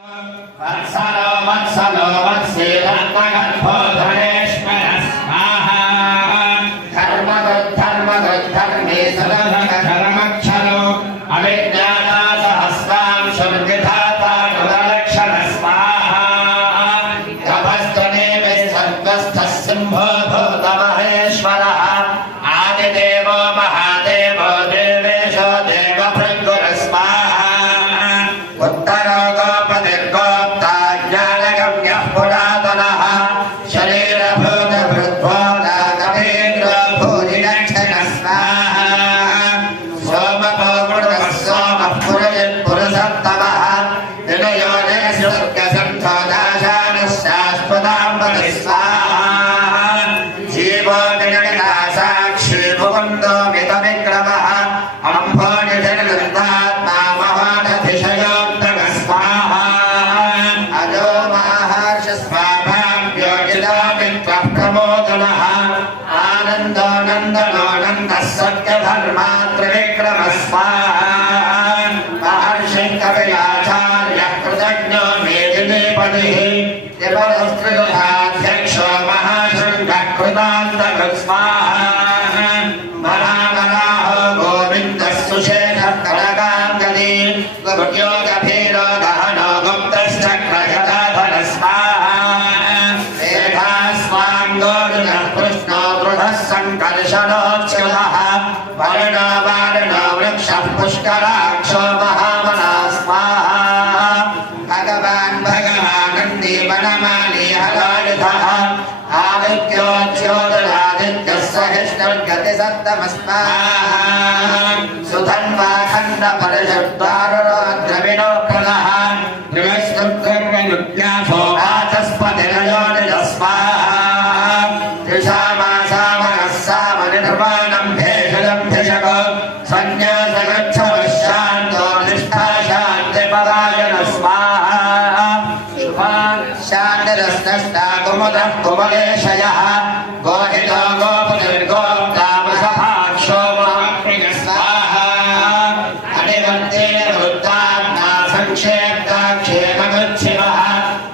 वत्सलो वत्सलो वत्सेरन्तगर्भो धनेश्वर स्वाहा धर्मदुद्धर्मे सदधर्मक्षरो अविज्ञानासहस्रां शुर्विधाता कृतलक्षण स्वाहा तपस्तनेमि सर्वस्थः सिंहो भूतमहेश्वरः आदिदेवो महादेवो देवेशो देवभृङ्गुर स्वाहा उत्तरो गोपतिर्गोप्ता ज्ञानगम्यः पुरातनः शरीरभूतभृद्भो नागमेन्द्रभूरिलक्षण स्वाहा सोमपो मृडवः सोमः पुरयत्पुरसत्तमः निलयो निरस्वर्गसन्तो दाशानः शाश्वताम्बतः स्वाहा जीवो निगणितासाक्षी मुकुन्दो मितविक्रमः अम्भोनिधिर्गन्धात्मा महानतिशयो प्रमोदनः आनन्दोनन्दनोनन्दः सत्यधर्मात्रिविक्रम स्वाहा महर्षि कविराचार्यः कृतज्ञो मेदिनीपतिः दिवसस्त्रिदुधाध्यक्षो महाशृङ्गः कृतान्तकृत् स्वाहा महावराहो गोविन्दः सुशेषः कनकाङ्गदी गुरुयोगभीरो दहनो गुप्तश्चक्रगदाधर स्वाहा कृष्णो दृढः सङ्कर्षणोच्युतः वर्णो वारणो वृक्षः पुष्कराक्षो महामना स्वाहा भगवान् भगवानन्दी वनमाली हलायुधः आदित्योच्योदरादित्यः सहिष्णुर्गतिसत्तमः स्वाहा सुधन्वाखण्डपरिषद्वारुरोद्रविणोक्तः त्रिविष्णुर्गर्वनुज्ञासो वाचस्पतिरयोनिजः स्वाहा निर्वाणं भेषजं भिषको सन्न्यासगच्छवशान्तो निष्ठा शान्तिपरायण स्वाहा शान्तिरस्नष्टा कुमुदः कुमलेशयः गोहितो गोपतिर्गोप्ता वसभाक्षो महाप्रिय स्वाहा अनिवर्तेन वृत्तात्मा संक्षेप्ता क्षेमगच्छिवः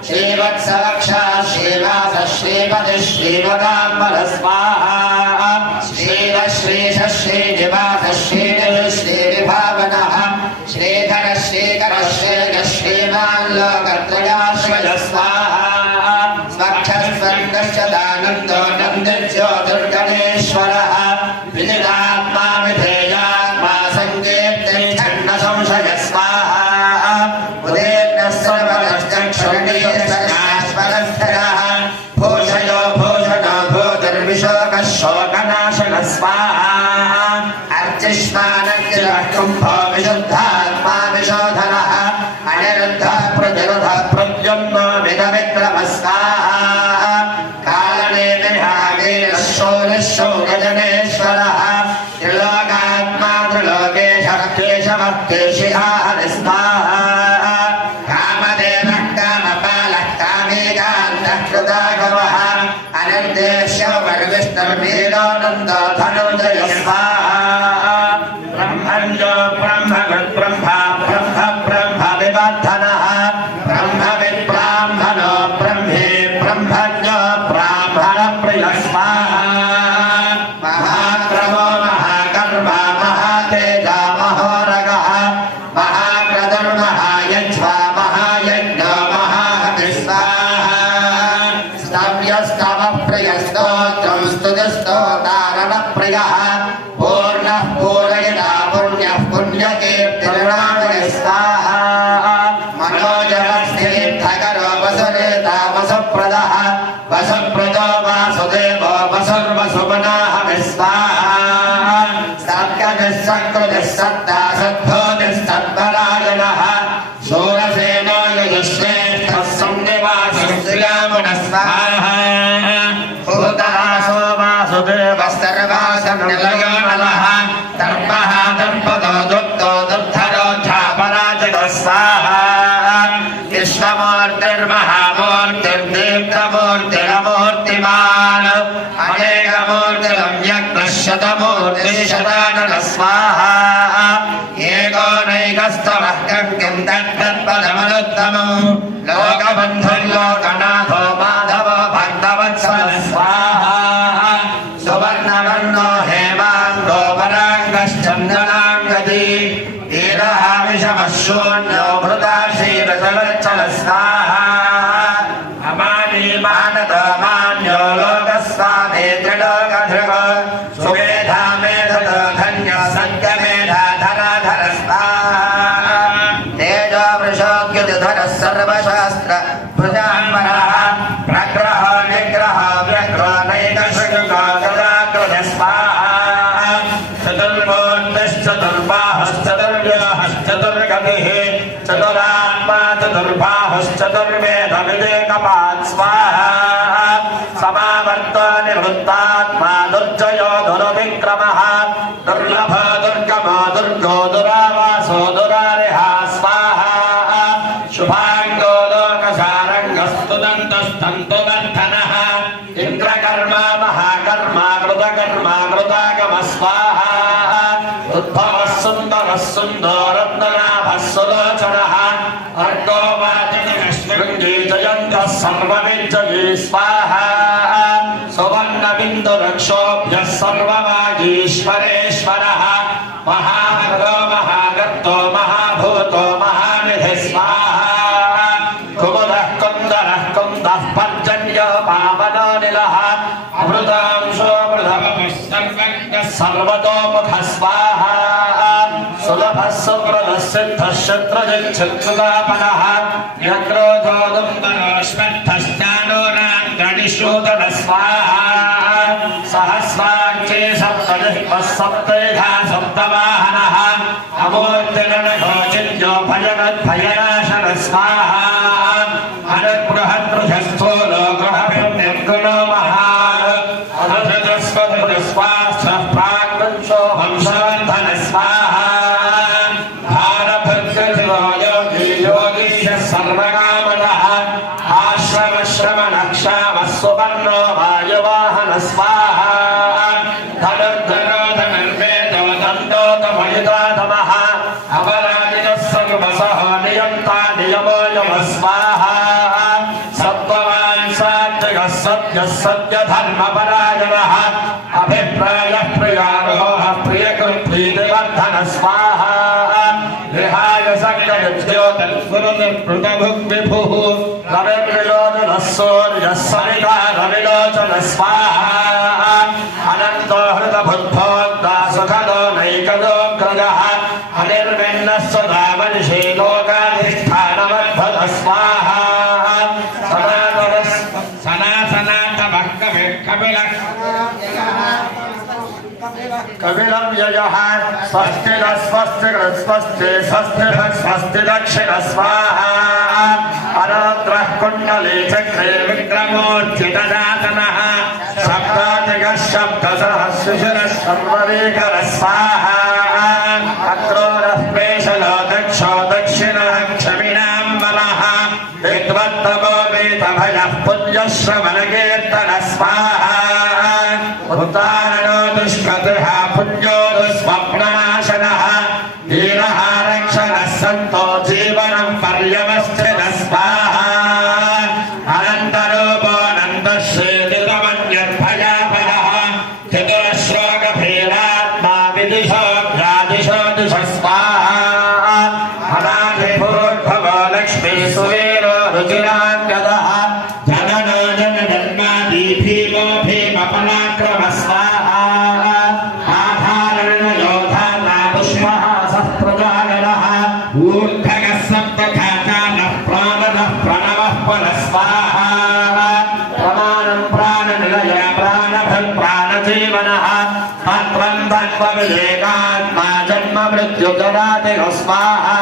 श्रीवत्सवक्षा श्रीवासः श्रीपतिः श्रीवदाम्बर स्वाहा श्रीश श्रीनिवास श्रीनिः श्रीविभावनः श्रीधर श्रीकर श्रीग श्रीमाल्लोकत्रयाश्रय स्वाहा स्वक्षस्वर्गश्च दानन्दो नन्दज्योतिर्गणेश्वरः विदितात्मा विधेयात्मा सङ्कीर्तिच्छन्न संशय स्वाहा उदेर्नः सर्वश्चक्षुर्णीश्वरः भूषयो भूषणो भूतिर्विशोकः शोकनाशक स्वाहा अर्चिष्मानग्रः कुम्भो विशुद्धात्मा विशोधनः अनिरुद्धः प्रतिरुधः प्रद्युम्नो विदविक्रम स्वाहा कालनेमिहावीरः शौरिशौर्यजनेश्वरः त्रिलोकात्मा त्रिलोकेशः केशवः केशिहार स्वाहा कामदेवः कामपालः कामेकान्तः कृतागमः अनिर्देश्यो वर्विष्णुर्वीरोऽनन्दो धनुर्जय स्वाहा ब्रह्मण्यो ब्रह्मविद् ब्रह्मा ब्रह्म ब्रह्म विवर्धनः ब्रह्मविद्ब्राह्मणो ब्रह्मे ब्रह्मज्ञो ब्राह्मणप्रिय स्वाहा महाक्रमो महाकर्मा महातेजा महोरगः महाक्रतुर्महायज्वा महायज्ञो महाहविः स्वाहा स्तव्यस्तवः प्रियस्तोत्रं स्तुतिस्तोतारणप्रियः पूर्णः पूरयिता पुण्यः पुण्यकीर्तिर्णामय स्वाहा मनोजरस्थिरीर्थकरो वसुरेता वसुप्रदः वसुप्रदो वासुदेवो वसुर्वसुमनाहविः स्वाहा सत्कविः सत्कृतिः सत्ता सद्भूतिः सत्परायणः शूरसेनो यजुश्रेष्ठः संनिवासः श्रीरामणः स्वाहा भूतरासो वासुदेवः सर्वासनिलयो नलः दर्पः दर्पदो दुग्धो दुर्धरो झापराजगः स्वाहा विश्वमूर्तिर्महामूर्तिर्दीप्तमूर्तिरमूर्तिमान् अनेकमूर्तिरम्यग्नः शतमूर्तिशताननः स्वाहा एको नैकस्तवः शक्यं तत्तत्पदमनुत्तमम् लोकबन्धुर्लोकनाथो माधव भक्तवत्सल स्वाहा सुवर्णवर्णो हेमाङ्गो वराङ्गश्चन्दनाङ्गदी वीरहाविषमशून्यो भृता क्षीरजलच्चल स्वाहा अमानी मानदो मान्यो लोकस्वामे त्रिलोकधृग सुमेधा मेधदो धन्य सत्यमेधा धराधर स्वाहा तेजो वृषोद्युतिधरः सर्वशास्त्र प्रजान्मरः प्रग्रह निग्रह व्यग्रो नैकशृङ्गो गदाकृत स्वाहा चतुर्बाहश्चतुर्व्याहश्चतुर्गतिः चतुरात्मा चतुर्बाहश्चतुर्वेदविवेकपात् स्वाहा समावर्तो निवृत्तात्मा दुर्जयो दुर्विक्रमः दुर्लभ दुर्गमो दुर्गो दुरावासो दुरारिहा स्वाहा शुभाङ्गो लोकसारङ्गस्तुदन्तस्तन्तुवर्धनः इन्द्रकर्मा महाकर्मा कृतकर्मा कृतागम स्वाहा उद्भवः सुन्दरः सुन्दरत्ननाभः सुलोचनः अर्को वाचनश्मृङ्गी जयन्तः सर्वविजयी स्वाहा सुवर्णबिन्दुरक्षोभ्यः सर्ववागीश्वरेश्वरः महाभगो महागर्तो महाभूतो महानिधिः स्वाहा कुमुदः कुन्दरः कुन्दः पर्जन्यो पावनोनिलः अमृतांशोऽमृतमः सर्वज्ञः सर्वतोमुखः स्वाहा सुलभः सुकृतः सिद्धः शत्रुजिच्छत्रुतापनः यक्रोधो दुम्बरोऽश्वत्थश्चानोराङ्गणिषूदनः स्वाहा सहस्राक्षे सप्तजिह्वः सप्तैधा सप्तवाहनः अमूर्तिगणघोचिन्यो भयनद्भयनाशनः स्वाहा अनुग्रहदृशस्थूलो गुणभिर्निर्गुणो महान् अनुजस्वधृस्वास्थः प्राग्वंशो वंशवर्धनः स्वाहा भारभद्रशिवो योगी योगीशः सर्वकामदः आश्रमश्रमणक्षामः सुवर्णो वायुवाहनः स्वाहा धनुर्धरो धनुर्वेदो दण्डोतमयुधातमः अवराजिनः सर्वसः नियन्ता नियमो यमः स्वाहा सत्त्ववान् सात्विकः सत्यः सत्यधर्मपरायणः अभिप्रायः प्रियारोहः प्रियकृत्प्रीतिवर्धनः स्वाहा विहाय सक्तयुज्योतिर्गुरुनिर्वृतभुग्विभुः रविर्विलोचनः सूर्यः सरिता रविलोचनः स्वाहा अनन्तो हृतबुद्धोक्ता सुखदो नैकदोऽग्रजः अनिर्विण्णः सदा मनिषे लोकाधिष्ठानमद्भुतः स्वाहा सनातनातमः कविः कपिलं ययः स्वस्ति न स्वस्ति स्वस्ति स्वस्ति स्वस्ति दक्षिण स्वाहा अनोत्रः कुण्डली चक्रे विक्रमोर्जितदातनः सप्ताधिकः शब्दसहस्रशिरः सर्ववेकरः स्वाहा अक्रोरः प्रेषलो दक्षो दक्षिणः क्षमिणाम्बलः विद्वत्तमो वेदभयः पुण्यश्रवणकीर्तनः स्वाहा उत्तारणो दुष्कृतः पुण्यो दुःस्वप्ननाशनः वीरः रक्षणः सन्तो जीवनं पर्यवस्थितः स्वाहा अनन्तरूपोऽनन्तश्रीतिरमन्यर्भयापरः चितोश्लोकभीरात्मा विदिशो व्यादिशो दिश स्वाहा अनादिभूर्भवो लक्ष्मी सुवीरो रुचिराङ्गदः जननो जनजन्मादि भीमो भीमपराक्रम स्वाहा आधारणयोधाता पुष्पहासः प्रजागरः ऊर्ध्वगः सप्तधातानः प्राणनः प्रणवः पुनः स्वाहा प्रमाणं प्राणनिलय प्राणभृत्प्राणजीवनः तत्त्वं तत्त्वविवेकात्मा जन्म मृत्युजरातिः स्वाहा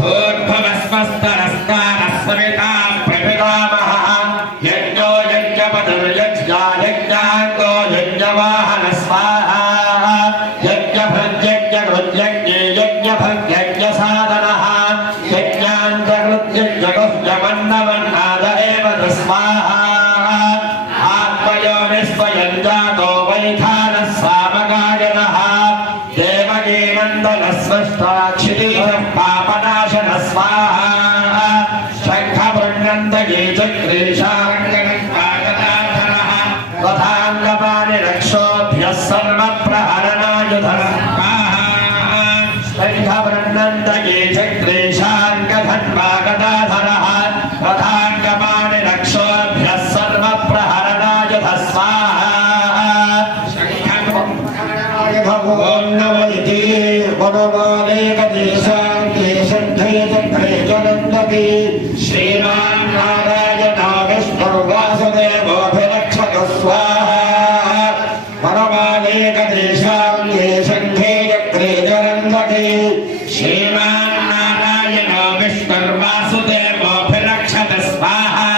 भूर्भुवस्वस्तरस्तानः सविता प्रपितामहः यज्ञो यज्ञपतिर्यज्ञा यज्ञाङ्गो यज्ञवाहनः स्वाहा यज्ञभृत्यज्ञकृत्यज्ञे यज्ञभृत्यज्ञसाधनः यज्ञाञ्चकृत्यज्ञगुह्यमन्नमन्नाद एव स्वाहा आत्मयोनिस्वयं जातो वैधानः सामगायनः देवकीनन्दनः स्पष्टाक्षितिः पापन स्वाहा शङ्खवृण्यन्तये चक्रेशारङ्गणस्वागताधरः तथाङ्गपाणि रक्षोभ्यः सर्वप्रहरणायुधः शङ्खवृण्यन्तये चक्रेशार्ङ्गधन्वागताधरः तथाङ्गपाणि रक्षोभ्यः सर्वप्रहरणायुधः स्वाहा ॐ नमो इति वनमालेकदेशाङ्केशन्धे श्रीमान् नारायणो विष्णुर्वासुदेवोऽभिरक्षतः स्वाहा वनमालेकदेशाङ्केशन्धे चक्रे जरन्धे श्रीमान् नारायणो विष्णुर्वासुदेवोऽभिरक्षतः स्वाहा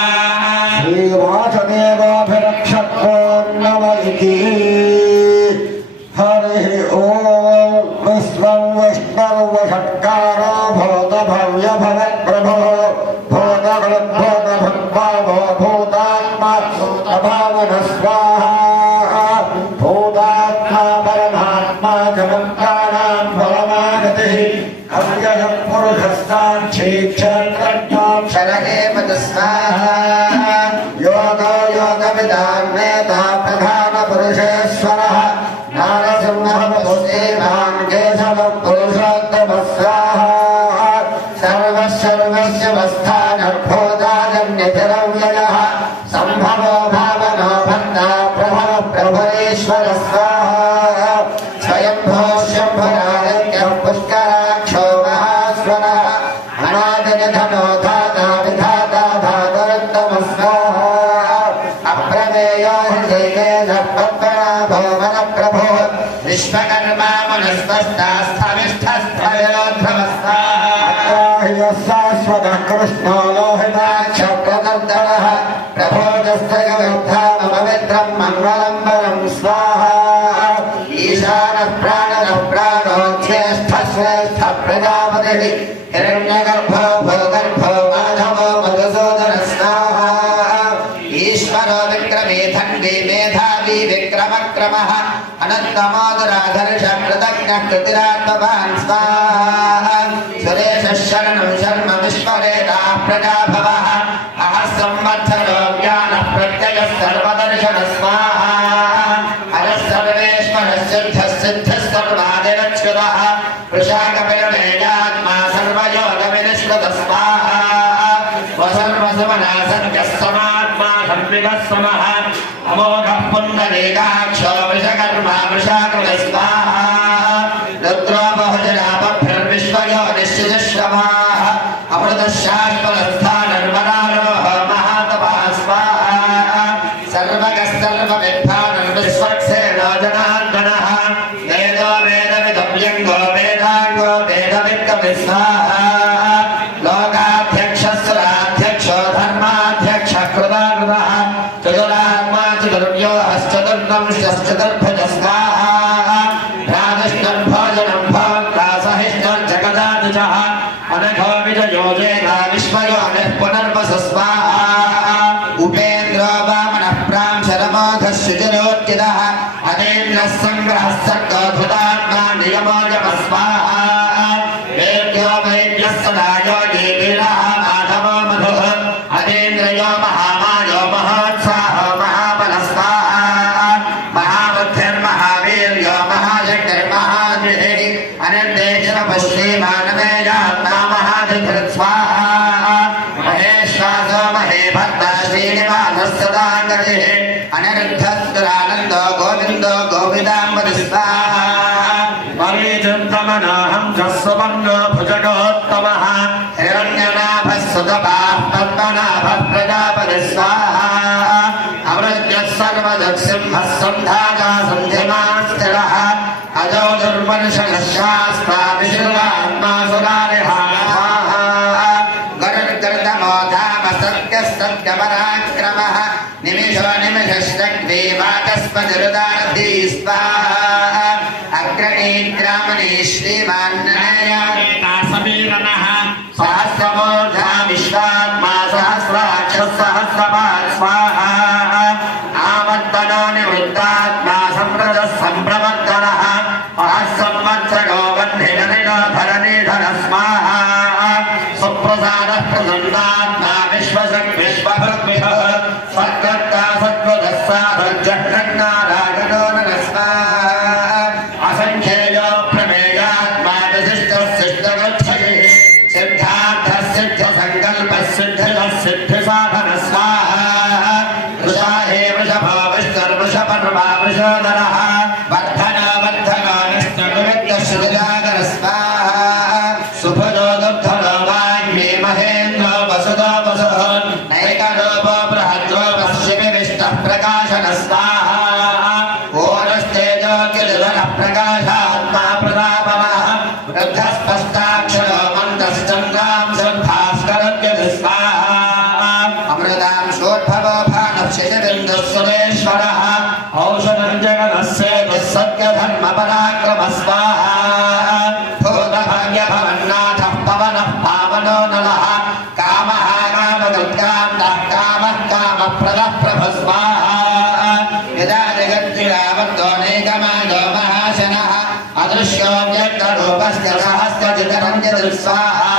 श्रीवासुदेवोऽभिरक्षतो नमः इति हरिः ॐ विश्वं विष्णुर्वषट्कारो भूतभव्यभवत्प्रभो भूतगणद्भूतभद्भावो भूतात्मा भूतभावनः स्वाहा भूतात्मा परमात्मा जगत्तानां फलमागतिः अव्ययः पुरुषस्ताक्षीक्षरः स्वाहा योगो योगविदां नेता प्रधानपुरुषेश्वरः नारसिंहवपुस्तेवान् केशवः पुरुषोत्तमः स्वाहा सर्वस्यर्वस्यवस्थानर्भोदाजन्यतिरव्ययः सम्भवो भावनो भक्ता प्रभवः प्रभवेश्वरः स्वाहा स्वयंभो शम्भरादित्यः पुष्कराक्षो महास्वरः अनादिनिधनो धाता विधाता धातुरुत्तमः स्वाहा अप्रमेयो हृदयेजः पद्मनाभो वनप्रभो विश्वकर्मा मनस्वस्थास्थविष्ठस्थविरोध्रमस्वाहा शाश्वतः कृष्णो लोहिताक्षप्रदर्दनः प्रभोजस्थगविद्धामपवित्रं मङ्गलं वरं स्वाहा ईशानः प्राणः प्राणो ज्येष्ठश्रेष्ठ प्रजापतिः हिरण्यगर्भो भूगर्भो माधवो मधुसूदनः स्वाहा ईश्वरो विक्रमे धन्वी मेधावी विक्रमक्रमः अनन्तमोदराधर्ष कृतज्ञः कृतिरात्मवान् स्वाहा सुरेशः शरणं शर्म विश्ववेदाः प्रजाभवः अहः संवत्सरो ज्ञानः प्रत्ययः सर्वदर्शनः स्वाहा अरः सर्वेश्वरः सिद्धः सिद्धः सर्वादिरच्युतः वृषाकपिलमेयात्मा सर्वयोगविनिश्रुतः स्वाहा वसर्वसमनः सर्गः समात्मा संविदः समः अमोघः पुण्डरीकाक्षो वृषकर्मा वृषाकृतः स्वाहा रुद्रो बहुजनाभभिर्विश्वयोनिश्चितश्रवाः अमृतः शाश्वतस्थानर्वरारोह महातपः स्वाहा सर्वगः सर्वविद्वानर्विश्वक्सेनो जनार्दनः वेदो वेदविदं यङ्गो वेदाङ्गो वेदविद्कविः स्वाहा लोकाध्यक्षस्वराध्यक्षो धर्माध्यक्षः कृताकृतः चतुरात्मा चतुर्व्योहश्चतुर्दंश्चतुर्भुजः स्वाहा भ्रातृष्टं भोजनं भवन्ता सहिष्णं जगदादिजः अनघो विजयो जेता विश्वयोनिः पुनर्वसु स्वाहा उपेन्द्रो वामनः प्रांशरमोघः शुचिरोच्चितः अनेन्द्रः सङ्ग्रहः सर्गोऽधुतात्मा नियमो यमः स्वाहा वेद्यो वैद्यः सदा योगी वीरः माधवो मधुः अनेन्द्रयो महामायो महोत्साहो महाबलः स्वाहा महाबुद्धिर्महावीर्यो महाशक्तिर्महाद्विः अनिर्देशनपश्रीमानमेयात्मा महाधिकृत् स्वाहा महेश्वासो महेभक्ता श्रीनिवासः सदाङ्गतिः अनिरुद्धस्तुरानन्दो गोविन्दो गोविदाम्बुधिः स्वाहा मरीचिन्तमनाहं सुवर्णो भुजगोत्तमः हिरण्यनाभः सुतपाः पद्मनाभः प्रजापतिः स्वाहा अमृत्यः सर्वदक्षिंहः सन्धाता सन्धिमास्थिरः अजो दुर्मनुषणः शास्त्रा विशुरात्मा सुरारिहाः गरुड्गर्दमो धाम सत्यः सत्यपराक्रमः निमिषो निमिषश्चक्रे वाचस्पतिरुदारधी स्वाहा अग्रणीग्रामणे श्रीमान्नया समीरणः सहस्रमूर्धा विश्वात्मा सहस्राक्षः सहस्रपात् स्वाहा आवर्तनो निवृत्तात्मा सम्प्रदः सम्प्रवर्तनः सहस्रवत्सरो बन्धिनो धरणीधरः स्वाहा प्रसादः प्रसन्नात्मा विश्वसत् विश्वभृद्विषः सत्कर्ता सत्त्वदः साधज्जह्नन्नारायणो नमस्कार असंख्येयो प्रमेयात्मा विशिष्टः सिद्धगच्छति सिद्धार्थः सिद्धसङ्कल्पः सिद्धिदः सिद्धिसाधनः स्वाहा वृषाहे वृषभो विष्णुर्वृषपर्वा वृषोदरः वर्धनो वर्धमानश्चतुर्विद्यश्रुजागर स्वाहा सुभजो दुग्धरो वाग्मी महेन्द्रो वसुदो वसुः नैकरूपो बृहद्रो पश्चिमिविष्टः प्रकाशन स्वाहा ओरस्तेजो गिरिधरः प्रकाशात्मा प्रतापमः वृद्धस्पष्टाक्षरो मन्तश्चन्द्रां सुभास्करद्यति स्वाहा अमृतां शोद्भवो भानः शिशिबिन्दुः सुरेश्वरः औषधं जगदस्य दुःसत्यधर्मपराक्रमः स्वाहा भूतभाग्यभवन्नाथः पवनः पावनो नलः कामः कामदुर्गान्तः कामः कामप्रदः प्रभः स्वाहा यदा जगद्विरावतो नैकमायो महाशनः अदृश्यो व्यक्तरूपस्य सहस्रजितरं स्वाहा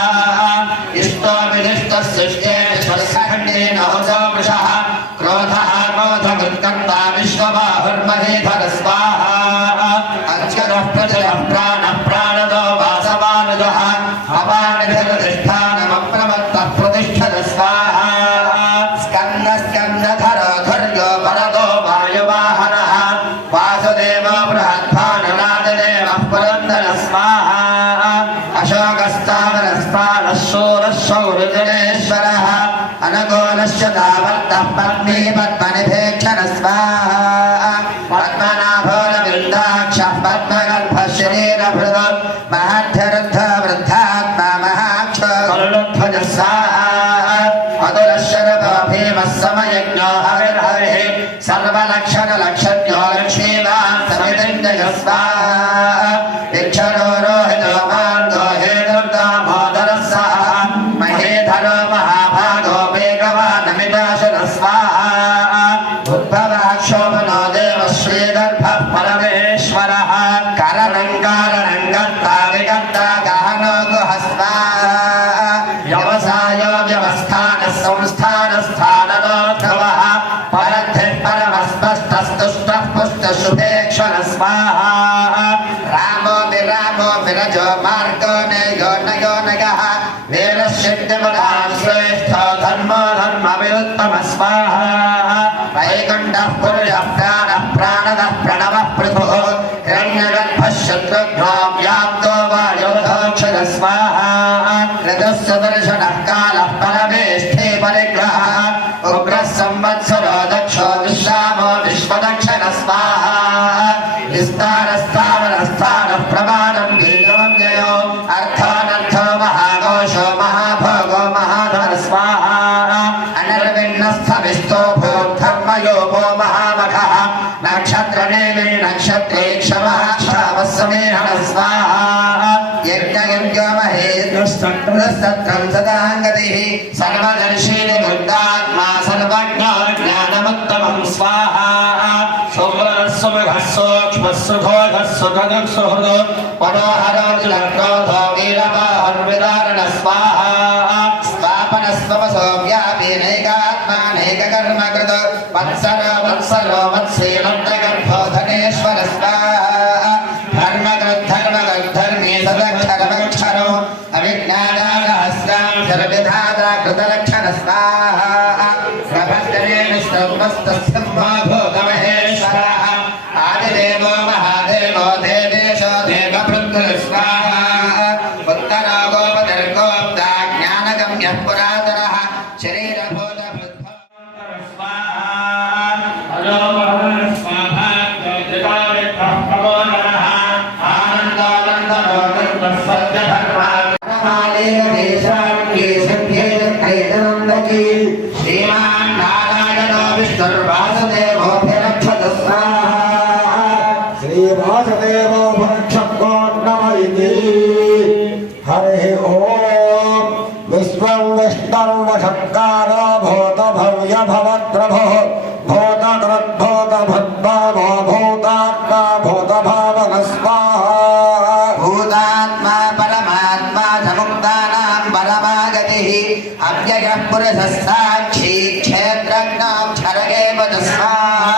इष्टो विशिष्टस्येश्वरखण्डेन हसो वृषः क्रोधः क्रोधमुत्कर्ता विश्वबाहुर्महेधर स्वाहा अच्युतः प्रजयः प्राणः प्राणदो वासवानुजः अपानिधिष्ठानमप्रमत्तः प्रतिष्ठत स्वाहा स्कन्दस्कन्दधरो धर्यो वरदो वायुवाहनः वासुदेवो बृहद्भानुनाददेवः पुरन्दर स्वाहा अशोकस्तावरस्तानः शूरः शौर्यजनेश्वरः अनगोलस्य दावर्तः पत्नी पद्मनिभेक्षण स्वाहा पद्मनाभोरवृन्दाक्षः पद्मगर्भः शरीरभृद महद्धरुद्ध वृद्धात्मा महाक्षो गरुडध्वज स्वाहा अतुलशरभो भीमः समयज्ञो हविर्हविः सर्वलक्षणलक्षज्ञो लक्ष्मीवान् समितिञ्जय स्वाहा भिक्षणो रोहितो मार्गो हेतुर्दामोदरः सः महेधरो महाभागो वेगवानमिताशर स्वाहा उद्भवाक्षोभनो देवः श्रीगर्भः परमेश्वरः करनङ्कारनङ्गर्ता विगर्ता गहनो गुहः स्वाहा व्यवसायो व्यवस्थानः संस्थानस्थाननोद्भवः परद्धिः परमस्पष्टस्तुष्टः पुष्टशुभेक्षण स्वाहा रामो विरामो विरजो मार्गो नयो नयो नगः वीरसिद्धिमदां श्रेष्ठो धर्मो धर्मविरुत्तमः स्वाहा वैकुण्ठः पुरुषः प्राणः प्राणदः प्रणवः पृथुः हिरण्यगर्भः शत्रुघ्नो व्याप्तो वायुधोक्षर स्वाहा ऋतुस्य दर्शनः कालः परमेष्ठे परिग्रहः उग्रः संवत्सरो दक्षो विश्रामो विश्वदक्षिण स्वाहा विस्तारस्थावरस्थानः प्रमाणं वीरवं जयो अर्थानर्थो महाघोषो महाभोगो महाधर स्वाहा अनर्विण्णस्थविष्टो भूर्धर्मयोगो महामखः नक्षत्रनेमि नक्षत्रे क्षमः क्षामः समेहन स्वाहा यज्ञयज्ञो महेन्द्रस्तत्रं सदाङ्गतिः सर्वदर्शिनि बुद्धात्मा सर्वज्ञो ज्ञानमुत्तमं स्वाहा सुमृगः सूक्ष्मः सुघोषः सुखदः सुहृदो मनोहरोऽर्जुनक्रोधो वीरवाहुर्विदारण स्वाहा स्थापनस्वपसो व्यापीनैकात्मानैककर्म कृत वत्सरो वत्सरो वत्सेनन्दगर्भो धनेश्वर स्वाहा धर्मकृद्धर्मी सदक्षरमक्षरो अविज्ञानारहस्यां सर्वविधाता कृतलक्षण स्वाहा प्रभद्रेण सर्वस्तस्यम्भो भोगमहेश्वरः आदिदेवो महादेवो देवेशो देवभृद् स्वाहा उत्तरो गोपदर्गोप्ता ज्ञानगम्यः पुरातनः शरीरभूतभृद् स्वाहा श्रीमान नारायण विष्णुर्वासुदेवो भिरक्षत स्वाहा श्रीवासुदेवो भक्षको नमः इति हरिः ओम विश्वं विष्णुर्वषट्कारो भूतभव्य भवद्प्रभुः भूतकृद्भूतभद्भावो भूतात्मा भूतभावन स्वाहा भूतात्मा परमात्मा च मुक्तानां परमागतिः अव्ययः पुरुषः साक्षी क्षेत्रज्ञाक्षर एव स्वाहा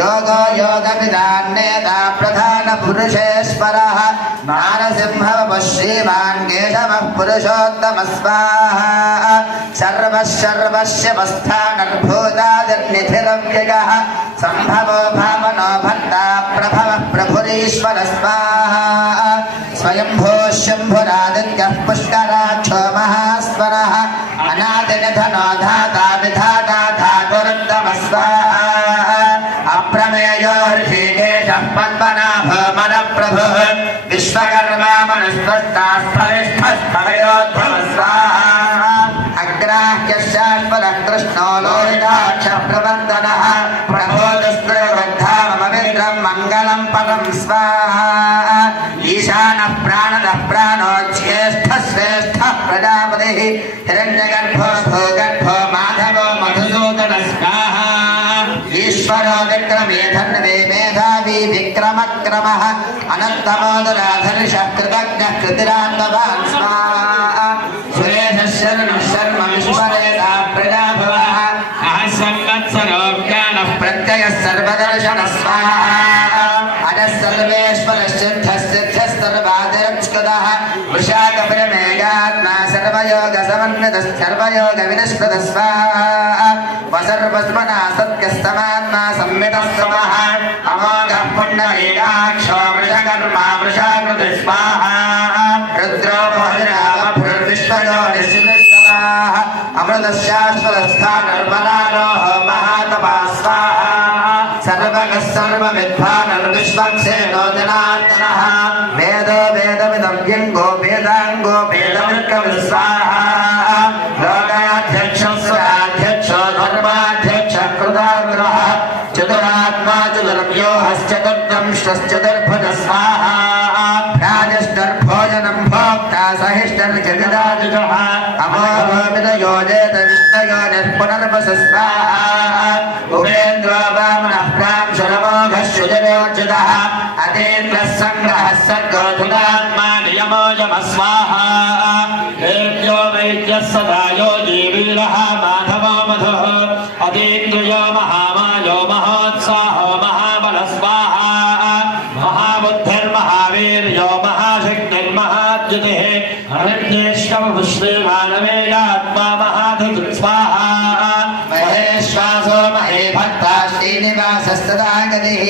योगो योगविदान्नेता प्रधानपुरुषेश्वरः नारसिंहः श्रीमान् केशवः पुरुषोत्तमः स्वाहा सर्वः सर्वस्य वस्थानर्भूतादिर्निधिरव्ययः सम्भवो भावनो भर्ता प्रभवः प्रभुरीश्वरः स्वाहा स्वयंभो शम्भुरादित्यः पुष्कराक्षो महास्वरः अनादिनिधनो धाता विधाता धातुरुत्तमः स्वाहा अप्रमेयो ऋषिकेशः पद्मनाभो मनप्रभुः विश्वकर्मा मनुष्वस्तास्थलिष्ठस्थलयोद्भवः स्वाहा अग्राह्यशाश्वतः कृष्णो लोहिताक्षः प्रवर्तनः प्रबोधस्त्रवृद्धाममिन्द्रं मङ्गलं पदं स्वाहा ईशानः प्राणदः प्राणो ज्येष्ठः श्रेष्ठः प्रजापतिः हिरण्यगर्भो भूगर्भो माधवो मधुसूदनः स्वाहा ईश्वरो विक्रमे धन्वे मेधावी विक्रमक्रमः अनन्तमोदराधर्षः कृतज्ञः कृतिरात्मवान् स्वाहा सुरेशः शरणः शर्म विश्वरेता प्रजाभवः संवत्सरो ज्ञानः प्रत्ययः सर्वदर्शनः स्वाहा अजः सर्वेश्वरश्चिद्धः सिद्धः सर्वादिरक्षुतः वृषाकप्रमेयात्मा सर्वयोगसमन्वितः सर्वयोगविनिष्कृतः स्वाहा वसर्वस्मना सत्यस्तमात्मा संवितः समः अमोघः पुण्डरीकाक्षो वृषकर्मा वृषाकृतिः स्वाहा रुद्रो भोजनामभृद्विश्वयोनिश्चितः अमृतशाश्वतस्थानर्वनारोह महातपः स्वाहा सर्वगः सर्वविद्वानर्विश्वक्सेनो जनार्दनः वेदो वेदविदव्यङ्गो वेदाङ्गो वेदविक्रमः स्वाहा लोकाध्यक्षः सुराध्यक्षो धर्माध्यक्षः कृताग्रहः चतुरात्मा चतुर्व्योहश्चतुर्दंश्चतुर्भुजः स्वाहा राजष्टर्भोजनं भोक्ता सहिष्टर्जगदाजुषः अमोघोमिदयोजेत विष्णयोनिः पुनर्वसः स्वाहा उपेन्द्रो वामनः प्रांशुरमोघः शुजरोचितः अतीन्द्रः सङ्ग्रहः सर्गोधुरात्मा नियमो यमः स्वाहा वेद्यो वैद्यः सदा योगी वीरः माधवो मधुः अतीन्द्रियो महामायो महोत्साहो महाबलः स्वाहा महाबुद्धिर्महावीर्यो महाशक्तिर्महाद्युतिः अरण्येश्वरः श्रीमानवेयात्मा महाधुः स्वाहा महेश्वासो महे भक्ता श्रीनिवासस्तदा गतिः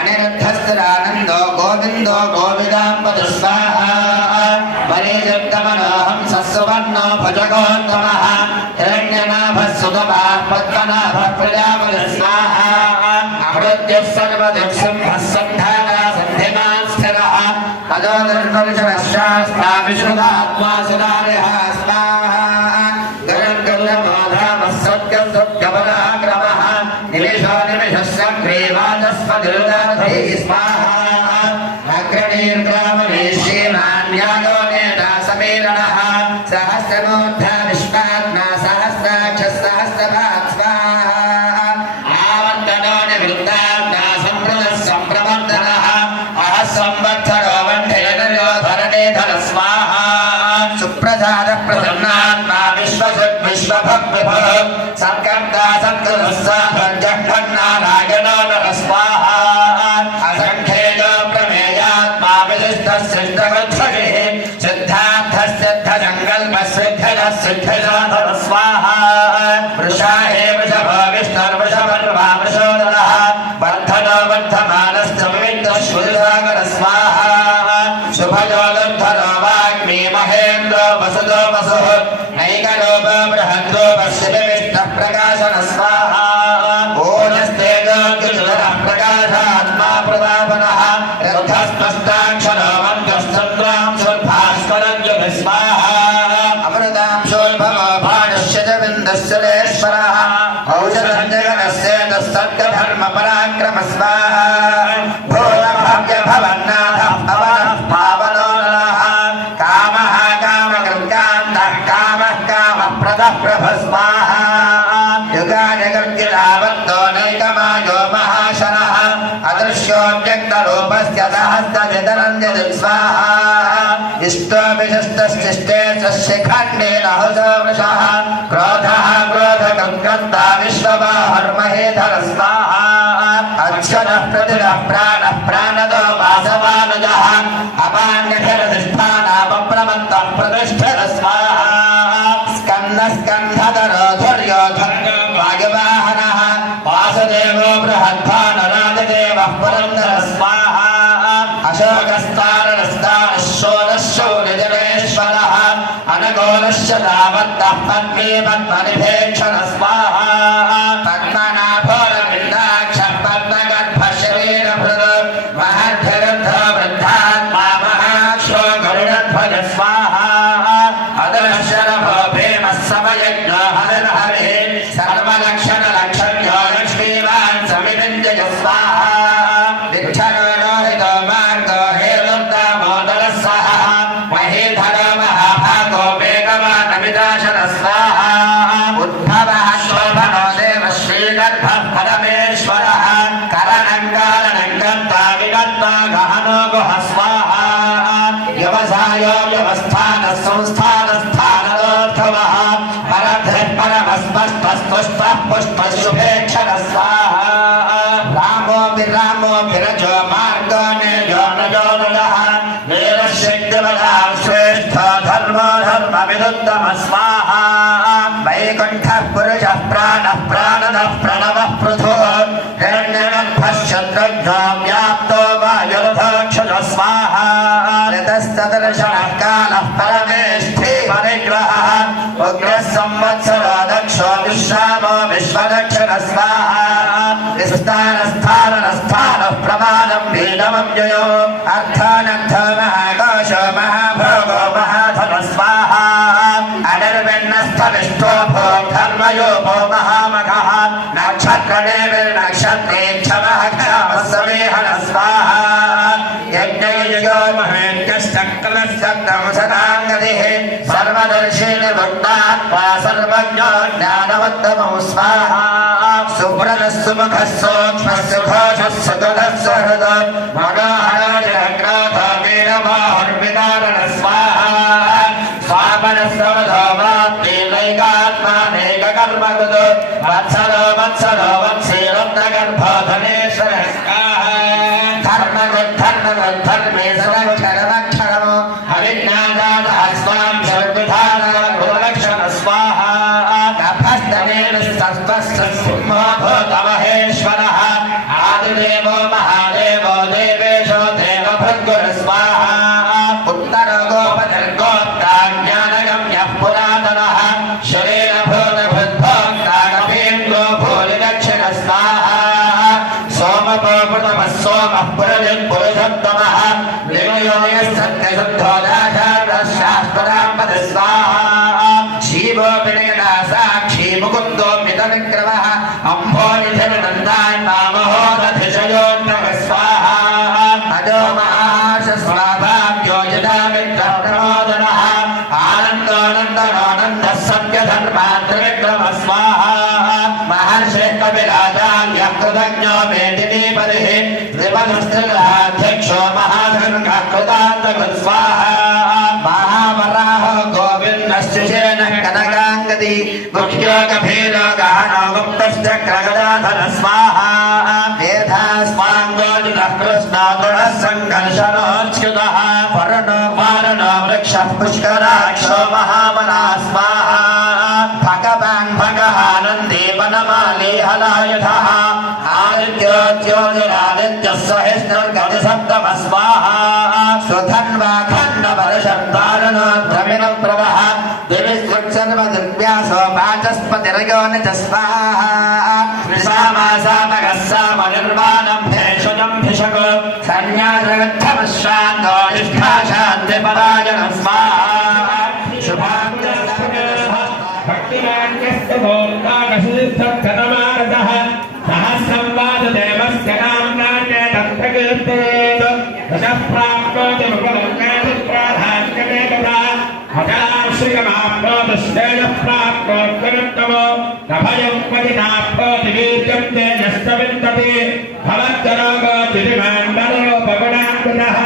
अनिरुद्धस्तदानन्दो गोविन्दो गोविदाम्बुः स्वाहा परिजग्गमनोऽहं सत्सुवर्णो भजगोत्तमः हिरण्यनाभः सुतपः पद्मनाभः प्रजापतिः स्वाहा अमृत्युः सर्वदिक्सिंहः सन्धाता सन्धिमान् स्थिरः अजोदर्परिशनः शास्ता विश्रुतात्मा सुरारिः स्वाहा गरुडगरुडमाधावः सत्यं सत्यपराक्रमः निमिषो निमिषस्य ग्रीवाचस्पतिरुदाधैः स्वाहा अग्रणीर्ग्रामणे श्रीमान्यागो नेता समीरणः सहस्रमूर्धा विश्वात्मा सहस्राक्षः सहस्रभाक् स्वाहा आवर्तनो निवृत्तात्मा सम्प्रदः सम्प्रवर्तनः अहः संवत्सरो वह्निर्यो धरणीधरः स्वाहा सुप्रसादः प्रसन्नात्मा विश्वभक्विभः संकर्ता संकृतः साधर्जह्नारायणो नरः स्वाहा असङ्ख्येयो प्रमेयात्मा विशिष्टः सिद्धवत्सरिः सिद्धार्थः सिद्धसङ्कल्पः सिद्धिरः सिद्धिसाधनः स्वाहा वृषा हे वृषभो विष्णुर्वृषभर्वा वृषोदरः वर्धनो वर्धमानश्च विविक्तः श्रुतिसागरः स्वाहा शुभयोगन्धरो वाग्मी महेन्द्रो वसुतो वसुः नैकलोपो बृहद्रूपस्य विविष्टः प्रकाशनः स्वाहा ओजस्तेजोऽग्निधरः प्रकाशात्मा प्रतापनः रथस्पष्टाक्षरो मन्त्रश्चन्द्रां शुद्भास्करञ्जुः स्वाहा अमृतांशोद्भवो भाणस्य च विन्दश्चलेश्वरः औषधञ्जगनस्य तत्सर्गधर्मपराक्रमः स्वाहा भूतभाग्यभवन्नाथः पवनः पावनो नरः कामः कामकृत्यान्तः कामः कामप्रदः प्रभः स्वाहा युगानिकृत्युरावत्तो नैकमायो महाशनः अदृश्योऽव्यक्तरूपस्य सहस्रजतरञ्जति स्वाहा इष्टविशिष्टशिष्टे शिखण्डेन हृदवृषः क्रोधः क्रोधगङ्गन्ता विश्वबाहुर्महेधर स्वाहा अक्षरः प्रतिरः प्राणः प्राणदो वासवानुजः अपान्यधिरधिष्ठानामप्रमत्तः प्रतिष्ठिर स्वाहा स्कन्दस्कन्धधरो धुर्योधन्यो वायुवाहनः वासुदेवो बृहद्भानुराजदेवः पुरन्दर स्वाहा अशोकस्तारणस्तारशोरशोनिजनेश्वरः अनगोलश्च दावत्तः पद्मे पद्मनिभेक्षण स्वाहा पद्मनाभोरविन्दाक्षः पद्मगर्भः शरीरभृत् महद्भिरुद्धो वृद्धात्मा महाक्षो गरुडध्वज स्वाहा अदलशरभो भीमः समयज्ञो हरिर्हरिः सर्वलक्षणलक्षण्यो लक्ष्मीवान् समितिञ्जय स्वाहा उद्भवः शोभनो देव श्रीगर्भः परमेश्वरः करणं कारणं कर्ता विकर्ता गहनो गुह स्वाहा व्यवसायो व्यवस्थानः संस्थानस्थानरोद्धवः परधृः परमस्पष्टः पुष्पः शुभेक्षर स्वाहा रामो विरजो मार्गो नेयो नजो नजः वीरशक्तिबलां श्रेष्ठ धर्मो धर्मविरुद्धम स्वाहा वैकुण्ठः पुरुषः प्राणः प्राणदः प्रणवः पृथुः हिरण्यगर्भः शत्रुघ्नो व्याप्तो वायुरथोक्षज स्वाहा ऋतस्तदर्शनः कालः परमेष्ठी परिग्रहः उग्रः संवत्सरो दक्षो विश्रामो विश्वदक्षिण स्वाहा स्थानस्थानः प्रमाणं वेदमव्ययो अर्थानर्थो महाकोशो महाभोगो महाधन स्वाहा अनिर्विण्णस्थविष्टो भो धर्मयोगो महामघः नक्षत्रदेवीर्नक्षत्रे क्षमः क्षमस्वेहन स्वाहा यज्ञयुजो महेन्द्रश्चक्रसप्तम सदाङ्गतिः सर्वदर्शी निवृत्तात्मा सर्वज्ञो ज्ञानवत्तमो स्वाहा सुब्रतः सुमुखः सूक्ष्मः सुघोषः सुगतः सुहृदः मनोहरो वीरबाहुर्विदारण स्वाहा स्वापनस्वधो वाप्तेनैकात्मानेककर्मकृतो वत्सरो वत्सीरत्नगर्भो धनेश्वरः धर्मगुद्धर्मे सदक्षरमक्षरमो हविज्ञादातः स्वां सर्वविधानगुणलक्षण स्वाहा नभस्तनेन सस्पस्सिंहो भूतमहेश्वरः आदिदेवो महादेवो देवेशो देवभृद्गुर स्वाहा उत्तरो गोपतिर्गोप्ता ज्ञानगम्यः पुरातनः शरीरभूतभृद्भोक्ता कपीन्द्रो भूरिदक्षिण स्वाहा सोमपोपृतमः सोमः पुरुषोत्तमः निर्योगसत्यशुद्धो दाशार्धः शास्त्रदाम्पद स्वाहा शिवो विनयना साक्षी मुकुन्दो मितविक्रमः अम्भोनिधिर्नन्दान्मामहोदधिशयोन्नः स्वाहा अजो महाशस्वाभाव्यो यदामित्रः प्रमोदनः आनन्दोऽनन्दनोऽनन्दः सत्यधर्मात्रविक्रमः स्वाहा महर्षिः कविराजान्यः कृतज्ञो मेदिनीपतिः त्रिपदस्त्रिगृहाध्यक्षो महाधर्मः कृतान्तकृत् स्वाहा महावराहो गोविन्दश्चिशेनः कनकाङ्गदी गुह्यो गभीरो गहनो गुप्तश्चक्रगदाधर स्वाहा मेधास्माङ्गोजितः कृष्णो दृढः सङ्घर्षणोच्युतः वरुणो वारुणो वृक्षः पुष्कराक्षो महाबलः स्वाहा भगवान् भगहानन्दे वनमाली हलायुधः आदित्यो ज्योतिरादित्यः सहिष्णुर्गतिसप्तमः स्वाहा सुधन्वा खण्डपरशब्दारणो द्रविणप्रवः दिविस्वत्सर्वदिव्यासो वाचस्पतिर्योनिच स्वाहा विषामासामगः सामनिर्वाणं भेषजं भिषक सन्न्यासगद्धमश्रान्तो निष्ठाशान्तिपरायण स्वाहा भक्तिमान्यस्य भोक्ताकसिद्धकनमारदः सहस्रं वाददेवस्य नाम्नान्ये तन्त्रकीर्तेत् रजः प्राप्नोति मुखलोकैर्प्राधान्यमेकदा हजाश्रियमाप्नोतिश्रेयः प्राप्नोत्तमो न भयं क्वचि नाप्नोति वीर्यं तेजस्विन्दति भवद्गरोगो तिरिमाण्डलोपगुणान्वितः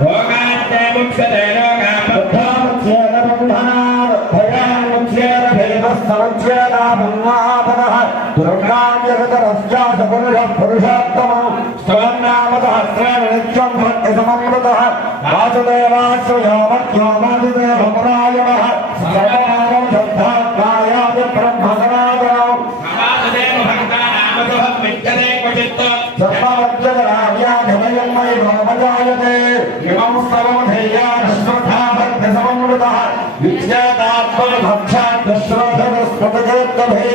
भोगान्ते मुक्ष्यते लोकाः सहस्रवज्रनामन्वापदः दुर्गां जगतरस्यास पुरुषः पुरुषोत्तमो स्तवन्नामसहस्रेण नित्यं भक्तिसममृतः वासुदेवाश्रयोमत्यो वासुदेवपरायणः सर्वनामं श्रद्धात्मायादि ब्रह्मसनातनौ वासुदेव भक्तानामतः विद्यते क्वचित् सर्ववज्रनाव्याघमयं मयि भवजायते इमं सर्वधेया श्रद्धा भक्तिसममृतः विद्यादात्मभक्षाद्श्रोधस्पतगोत्तभे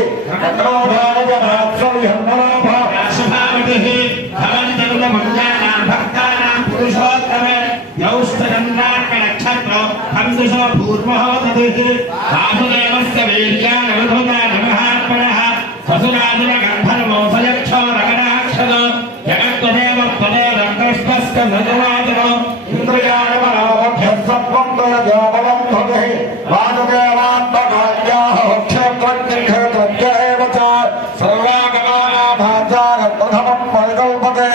राशुभावतिः भवन्तर्वमञ्जानां भक्तानां पुरुषोत्तमे यौष्ठचन्द्रार्कनक्षत्रो हंसुषो भूर्महोदधिः वासुदेवस्य वीर्यानवधूता नमःर्पणः ससुराजुरगन्धर्वोऽसयक्षो रगणाक्षरो जगत्त्वदेव त्वदेवकृष्णस्य सजुवादिनो इन्द्रियाणमनोभ्यस्सत्त्वं तयजोबलं भवे वासुदेवात्मकार्याः क्षेत्रज्ञक्षेत्रज्ञ एव च सर्वागमानाभाचारप्रथमं परिकल्पते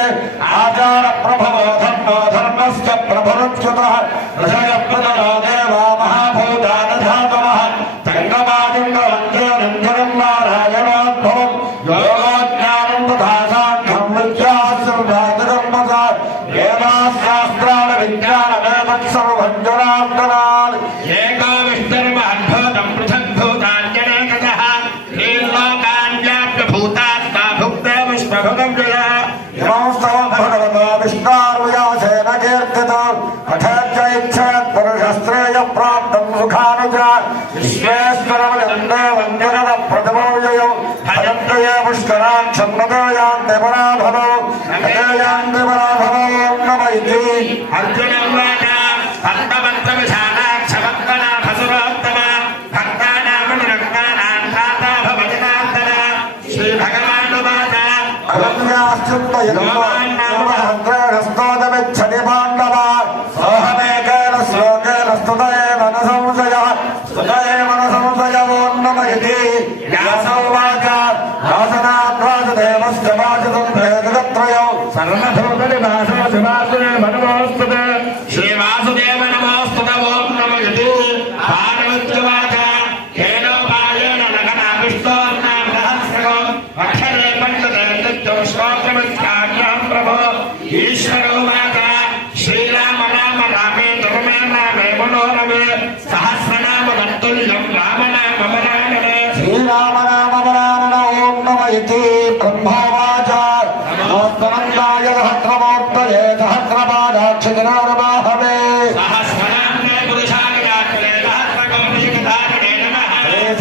आचारप्रभवो धर्मो धर्मस्य प्रभुरुच्युतः ऋषयप्रदो देवा महाभूतानधातवः तङ्गमादिन्द्रवन्द्रेरञ्जनं नारायणाद्भवं योगज्ञानं तथा साङ्ख्यं विद्याश्रद्धातकर्म च वेदाशास्त्राण विज्ञानमेतत्सर्वं जनार्दनान् एको विष्णुर्महद्भूतं पृथग्भूतान्यनेकतः त्रीलोकान् व्याप्य भूतात्मा भुक्ते विश्वभुगं जयः इमं स्तवं भगवतो विष्णोर्व्यासेन कीर्तितं पठेच्चैच्छेत् पुरुषस्त्रेयप्राप्तं सुखानि च विश्वेश्वरमजं देवं जगदप्रतिमव्ययं भजन्ते ये पुष्कराक्षं न ते यान्ति पराभवौ न ते यान्ति पराभवौ नम इति अर्जुन उवाच भक्तमन्त्रविशालाक्षभक्तनाभसुरोत्तम भक्तानामनुरक्तानां भ्राता भवजनार्दन श्रीभगवानुवाच अरण्याश्चित्तयन्त्रेणस्तोदमिच्छति पाण्डव सोऽहमेकेन श्लोकेन स्तुतयेन न संशयः स्तुतयेन न संशयो नम इति व्यासोवाच वासनाद्वासुदेवस्य वासितं भेदत्रयौ सर्वभूतनिवासोऽसिवासुदेवनमोऽस्तुते श्रीवासुदेव नमोऽस्तुत ॐ नमो यति पार्वत्युवाच केनोपायेन नगनाविष्टोर्नामसहस्रको अक्षरे पण्डिते नित्यो श्लोकमिच्छाम्यहं प्रभो ईश्वरोवाच श्रीराम राम रामेति रमे रामे मनोरमे सहस्रनाम तत्तुल्यं राम नाम वरानने श्रीराम राम वरानन ॐ नम इति ब्रह्मोवाच नमोस्तमन्ताय सहस्रमूर्तये सहस्रपादाक्षितिनारमाहवे सहस्रनाम्ने पुरुषाय यात्रे सहस्रकोटियुगधारिणे नमः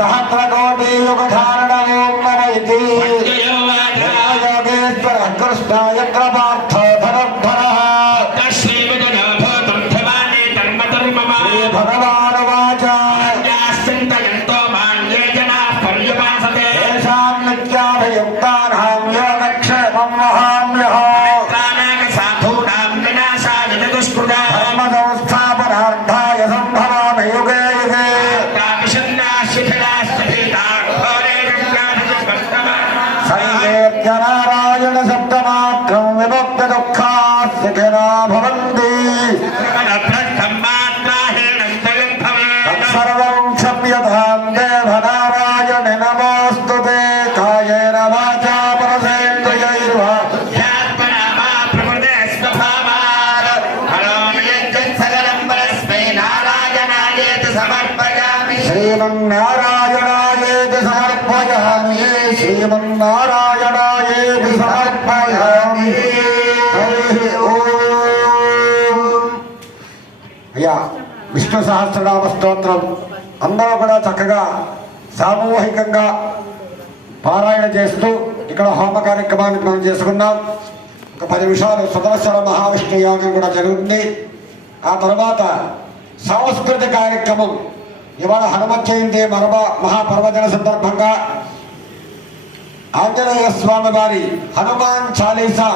सहस्रकोटियुगधारण ॐ नम इति योवाच योगेश्वरः कृष्णाय कृपार्थो धनुर्धरः श्रीभगवानुवाच चिन्तयन्तो मां ये जनाः पर्युपासते तेषां नित्याभियुक्तानां योगक्षेमं वहाम्यहम् साधूनां विनाशाय चतुष्कृता धर्मसंस्थापनार्थाय सम्भवामि युगे युगे संकीर्त्य नारायण शब्दमात्रं विमुक्त्य दुःखाः सुखिनो भवन्ति तत्सर्वं क्षम्यतां देव नारायण नमोऽस्तु ते कायेन वाचा मनसेन्द्रियैर्वा श्रीमन्नारायणायेति समर्पयामि श्रीमन्नारायणायेति समर्पयामि हरिः ओम् అయ్యా విష్ణు సహస్రనామ స్తోత్రం అందరూ కూడా చక్కగా సామూహికంగా పారాయణ చేస్తూ ఇక్కడ హోమ కార్యక్రమాన్ని మనం చేసుకున్నాం. ఒక 10 నిమిషాలు సుదర్శన మహావిష్ణు యాగం కూడా జరుగుతుంది. ఆ తర్వాత సాంస్కృతిక కార్యక్రమం ఇవాళ హనుమత్ జయంతి మహాపర్వదిన సందర్భంగా ఆంజనేయ స్వామి వారి హనుమాన్ చాలీసా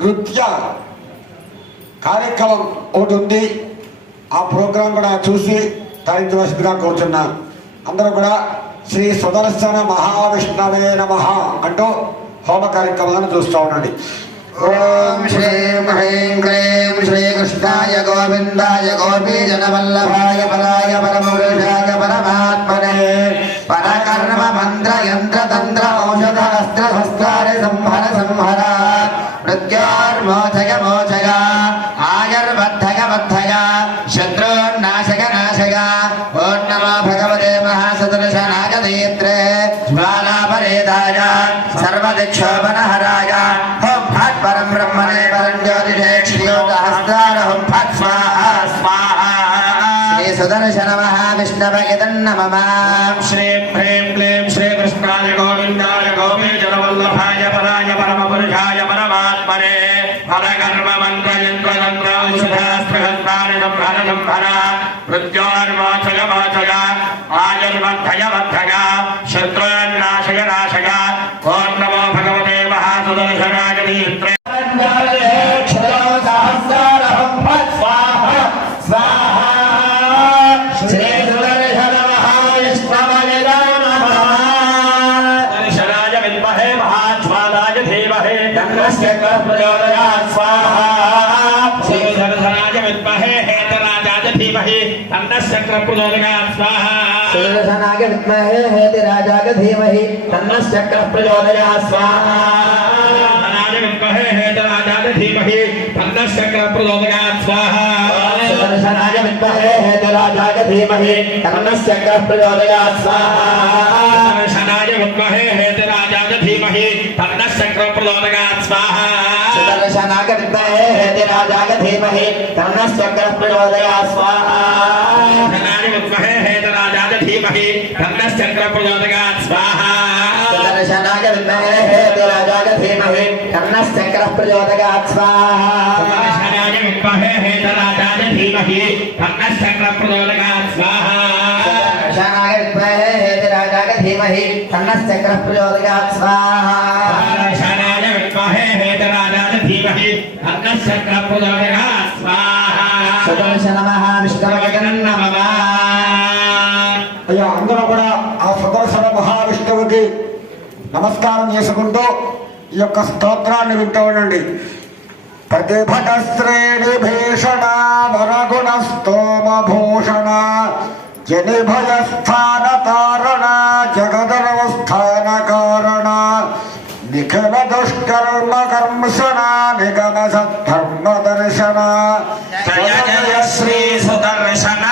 నృత్య కార్యక్రమం ఒకటి ఉంది. ఆ ప్రోగ్రాం కూడా చూసి తరించవలసిందిగా కోరుతున్నాం. అందరూ కూడా శ్రీ సుదర్శన మహావిష్ణవే నమః అంటూ హోమ కార్యక్రమాలను చూస్తూ ఉండండి. ఓం శ్రీం హ్రీం క్లీం శ్రీకృష్ణాయ గోవిందాయ గోపీజనవల్లభాయ పరాయ పరమపురుషాయ పరమాత్మనే పరకర भगवते महासुदर्शनागनेत्रे ज्वालापरेदाय सर्वदिक्षोभनहराय ॐ फट् परं ब्रह्मणे परं ज्योतिषे श्रीयोगहस्तार ॐ फट् स्वाहा स्वाहा श्री सुदर्शन महाविष्णवे नमः श्रीं ह्रीं क्लीं श्रीकृष्णाय गोविन्दाय गोपीजनवल्लभाय पराय परमपुरुषाय परमात्मने मृत्योर्मोचय मोचय आयुर्वर्धय वर्धय शत्रुर्नाशय नाशय ॐ नमो भगवते महासुदर्शनाय धीत्रे दर्शनाय विद्महे महाज्वालाय धीमहि प्रचोदयात् स्वाहा सुदर्शनाय विद्महे हेतराजाय धीमहि तन्नः शक्रः प्रचोदयात् स्वाहा सुदर्शनाय विद्महे हेतिराजाय धीमहि तन्नः शक्रः प्रचोदयात् स्वाहा धनाय विद्महे हेतराजाय धीमहि तन्नः शक्रः प्रचोदयात् स्वाहा सुदर्शनाय विद्महे हेतिराजाय धीमहि तन्नः शक्रः प्रचोदयात् स्वाहा दर्शनाय विद्महे हेतराजाय धीमहि तन्नः शक्रः प्रचोदयात् स्वाहा सुदर्शनाय विद्महे हेतिराजाय धीमहि तन्नः शक्रः प्रचोदयात् स्वाहा धनाय विद्महे हेतराजाय धीमहि तन्नः शक्रः प्रचोदयात् स्वाहा सुदर्शनाय विद्महे हेतिराजाय धीमहि तन्नः शक्रः प्रचोदयात् स्वाहा दर्शनाय विद्महे हेतराजाय धीमहि तन्नः शक्रः प्रचोदयात् स्वाहा सुदर्शनाय विद्महे हेतिराजाय धीमहि तन्नः शक्रः प्रचोदयात् स्वाहा दर्शनाय विद्महे हेतराजाय धीमहि तन्नः शक्रः प्रचोदयात् स्वाहा सुदर्शन महाविष्णवे नमः అయ్యా అందరూ కూడా ఆ సుదర్శన మహావిష్ణువుకి నమస్కారం చేసుకుంటూ ఈ యొక్క స్తోత్రాన్ని వింటూ ఉండండి. ప్రతిభట శ్రేణి భీషణ వరగుణ స్తోమ భూషణ జని భయస్థాన తారణ జగదనవస్థాన కారణ నిఖిల దుష్కర్మ కర్మషణ నిగమ సద్ధర్మ దర్శన జయ జయ శ్రీ సుదర్శన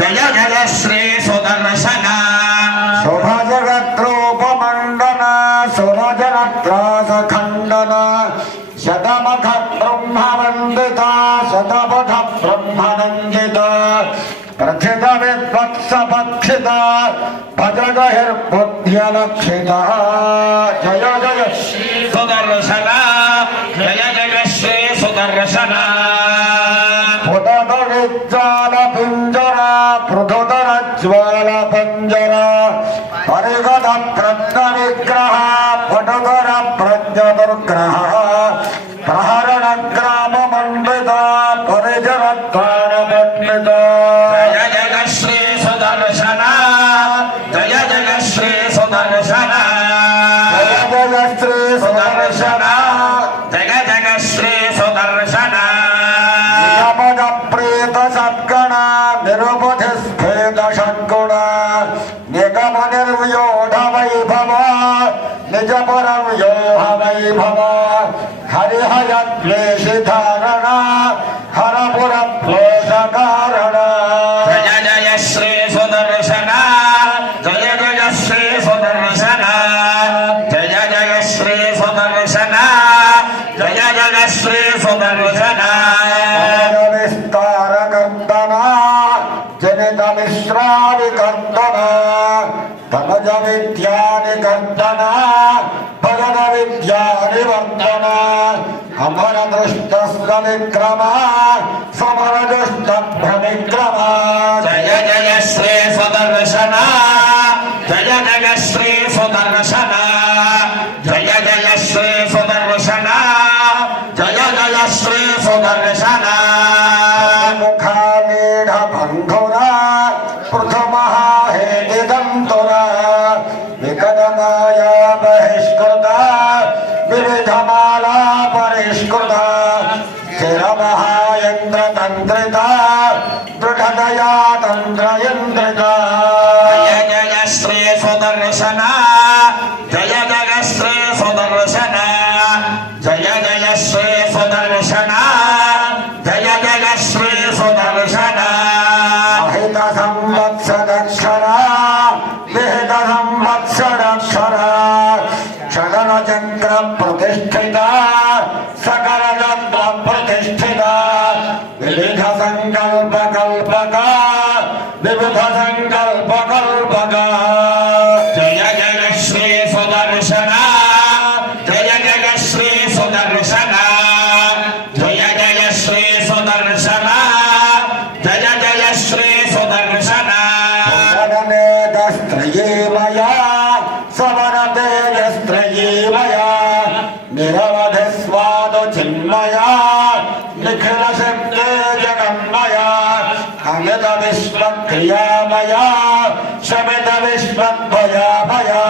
జయ జయ శ్రీ సుదర్శన శుభ జగద్రూపమండన సురజనత్రాస ఖండన శతమఖ బ్రహ్మ వందిత శతపథ బ్రహ్మనందిత ప్రథిత విద్వత్స భక్షిత భజగహిర్బుద్ధ్యలక్షిత జయ జయ శ్రీ సుదర్శన జయ జయ శ్రీ సుదర్శన పుటదరిజ్వాల పింజర పృథుదర జ్వాల పంజర పరిగత ప్రజ్ఞ విగ్రహ పటుకర ప్రజ్ఞ దుర్గ్రహ ప్రహరణ గ్రామ మండిత పరిజన త్రాణ పండిత జయ జయ శ్రీ సుదర్శన జయ జయ శ్రీ సుదర్శన జయ జయ శ్రీ సుదర్శన జయ జయ శ్రీ సుదర్శన నిగమద ప్రీత సద్గణ నిరుపధి స్ఫేద షడ్గుణ నిగమ నిర్వ్యూఢ వైభవ నిజ పరం యోహ వైభవ హరిహయ ద్వేషి ధారణ హరపుర ప్రోష కారణ జయ జయ శ్రీ సుదర్శన జయ జయ శ్రీ సుదర్శన జయ జయ శ్రీ సుదర్శన జయ జయ శ్రీ సుదర్శన విస్తార కర్తన జనిత మిశ్రాని కర్తన ధనజ విద్యాని కర్తన భగన విద్యాని వర్తన అమర దృష్ట విక్రమ సమర దుష్ట భ్రమిక్రమ జయ జయ శ్రీ సుదర్శన జయ జయ శ్రీ సుదర్శన జయ జయ శ్రీ సుదర్శన జయ జయ శ్రీ సుదర్శన ముఖామీఢ బంధుర పృథుమహాహేదిదంతుర వికటమాయా బహిష్కృత వివిధమాలా పరిష్కృత స్థిరమహాయంద్ర తంత్రిత దృఢదయా తంత్రయంత్రిత జయ జయ శ్రీ సుదర్శన జయ జయ శ్రీ సుదర్శన జయ జయ శ్రీ సుదర్శన జయ జయ శ్రీ సుదర్శన అహిత సంవత్సర కల్పకల్పక జయ జయ శ్రీ సుదర్శన జయ జయ శ్రీ సుదర్శన జయ జయ శ్రీ సుదర్శన జయ జయ శ్రీ సుదర్శన సమనతేజస్త్రయేమయా సమనతేజస్త్రయేమయా నిరవధి స్వాదు చిన్మయా నిఖిల శక్తే జగన్మయా అమిత విశ్వక్రియామయా శమిత విశ్వద్భయామయా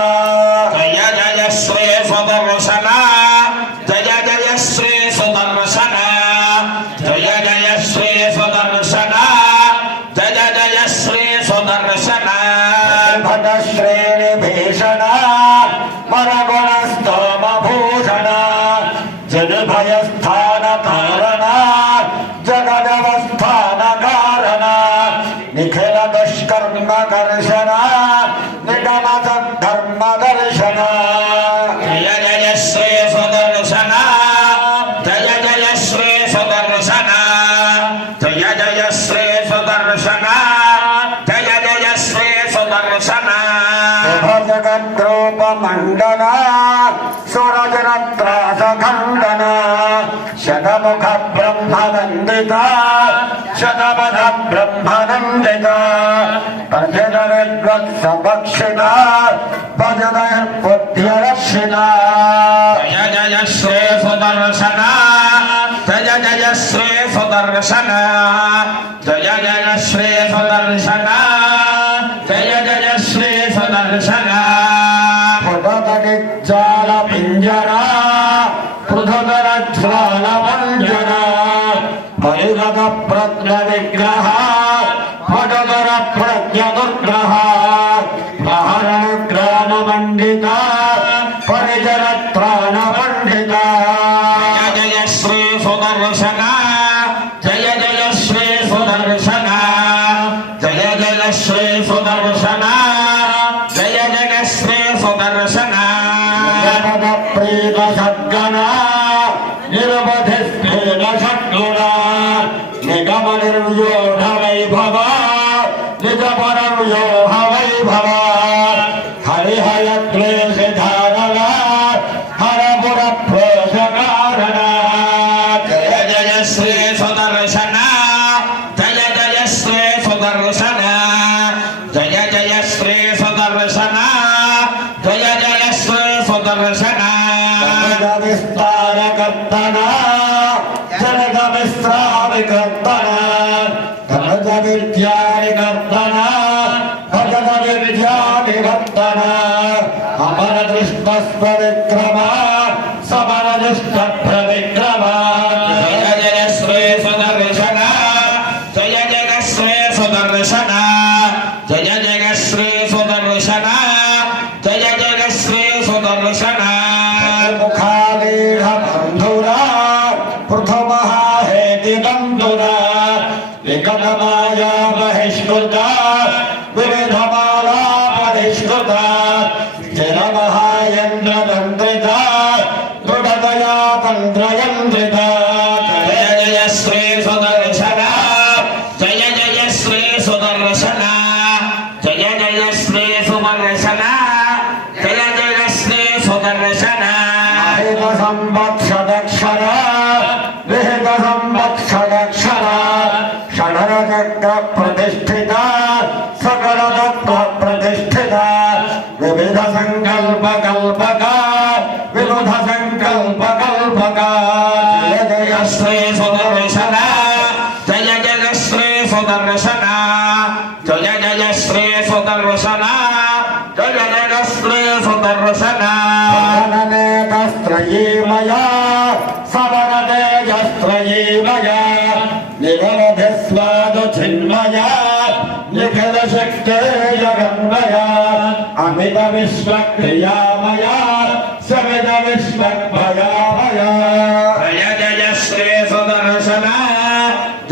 జయ జయ శ్రీ సుదర్శన జయ జయ శ్రీ సుదర్శన జయ జయ శ్రీ సుదర్శన జయ జయ శ్రీ సుదర్శన భటశ్రేణి భీషణ మరగుణ స్తోమ భూషణ జనభయస్థాన కారణ జగదవస్థాన కారణ నిఖిల దుష్కర్మ కర్షణ నిగమ సద్ధర్మ దర్శన జయ జయ శ్రీ సుదర్శన జయ జయ శ్రీ సుదర్శన జయ జయ శ్రీ సుదర్శన జయ జయ శ్రీ సుదర్శన జగద్రూప మండన సురజనత్రాస ఖండన శతముఖ బ్రహ్మనందిత శతపథ బ్రహ్మనందిత భజన విద్వత్సభక్షిత భజన బుద్ధ్యరక్షిత జయ జయ శ్రీ సుదర్శన జయ జయ శ్రీ సుదర్శన జయ జయ శ్రీ సుదర్శన జయ జయ శ్రీ సుదర్శన పుటతనిజ్జాల పింజర పృథుధర జ్వాల మంజన పరిగత ప్రజ్ఞ విగ్రహ పటుధర ప్రజ్ఞ దుర్గ్రహ మహరణగ్రామ మండిత పరిజర త్రాణ పండిత జయ జయ శ్రీ సుదర్శన జయ జయ శ్రీ సుదర్శన జయ జయ శ్రీ సుదర్శన జయ జయ శ్రీ సుదర్శన జగద ప్రీత సద్గణ నిరవధి స్ఫేద సద్గుణ నిగమ నిర్వ్యూఢ వైభవ నిజపర వ్యూహ వైభవ హరిహయ క్లేశ ధారణ హరపుర ప్రోష కారణ జయ జయ శ్రీ సుదర్శన జయ జయ శ్రీ సుదర్శన జయ జయ శ్రీ సుదర్శన జయ జయ శ్రీ సుదర్శన జగద విస్తార కర్తన జగద విశ్రామి కర్తన ధనజ విద్యాని కర్తన భజన విద్యాని కర్తన అమర దృష్టస్వ విక్రమ సమర దుష్ట ప్రవిక్రమ జయ జయ శ్రీ సుదర్శన జయ జయ శ్రీ సుదర్శన జయ జయ శ్రీ సుదర్శన జయ జయ శ్రీ సుదర్శన ముఖాలీఢ బంధురా పృథుమహాహేతి బంధురా వికటమాయా బహిష్కృత వివిధమాలా పరిష్కృత జనమహాయంద్రతంత్రిత దృఢతయా తంత్రయంత్రిత జయ జయ శ్రీ సుదర్శన జయ జయ శ్రీ సుదర్శన జయ జయ శ్రీ సుదర్శన జయ జయ శ్రీ సుదర్శన విహిత సంవత్సరక్షర విహిత సంవత్సరక్షర షడర చక్ర ప్రతిష్ఠిత సకల తత్వ ప్రతిష్ఠిత వివిధ సంకల్ప కల్పక వివిధ సంకల్ప కల్పక జయ జయ శ్రీ సుదర్శన జయ జయ శ్రీ సుదర్శన జయ జయ శ్రీ సుదర్శన జయ జయ శ్రీ సుదర్శన సమననేతస్త్రయీమయా సమనతేజస్త్రయీమయా నిరవధి స్వాదు చిన్మయా నిఖిల శక్తే జగన్మయా అమిత విశ్వక్రియామయా సమిత విశ్వద్భయామయా జయ జయ శ్రీ సుదర్శన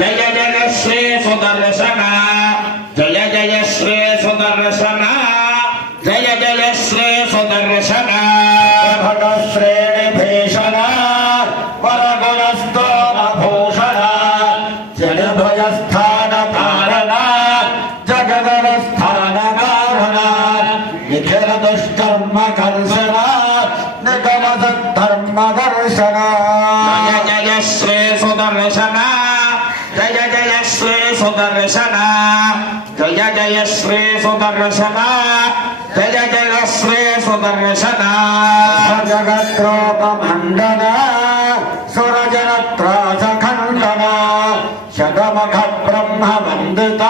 జయ జయ శ్రీ సుదర్శన జయ జయ శ్రీ సుదర్శన జయ జయ శ్రీ సుదర్శన భటశ్రేణి భీషణ వరగుణస్తోమ భూషణ జనభయస్థాన కారణ జగదస్థాన సుదర్శన జయ జయ శ్రీ సుదర్శన జయ జయ శ్రీ సుదర్శన జగత్రోపమండన సురజనత్రాసఖండన శతమఖ బ్రహ్మ వందిత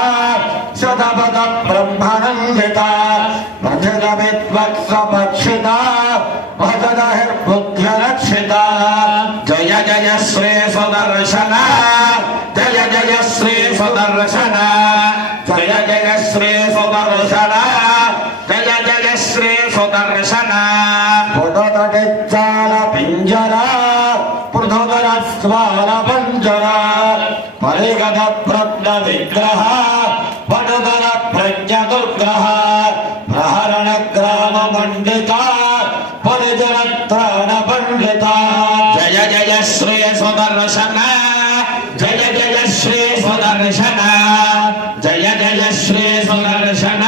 శతపథ బ్రహ్మనందిత భజన విద్వత్సపక్షిత భజన హిర్బుద్ధ్యరక్షిత జయ జయ శ్రీ సుదర్శన జయ జయ శ్రీ సుదర్శన జయ జయ శ్రీ సుదర్శన జయ జయ శ్రీ సుదర్శన పుటతటిచ్చాల పింజర పృథుదర స్వాల పంజర పరిగద ప్రజ్ఞ విగ్రహ పటుదర ప్రజ్ఞ దుర్గ్రహ ప్రహరణ గ్రామ పండిత పరిజన త్రాణ పండిత జయ జయ శ్రీ సుదర్శన జయ జయ శ్రీ సుదర్శన జయ జయ శ్రీ సుదర్శన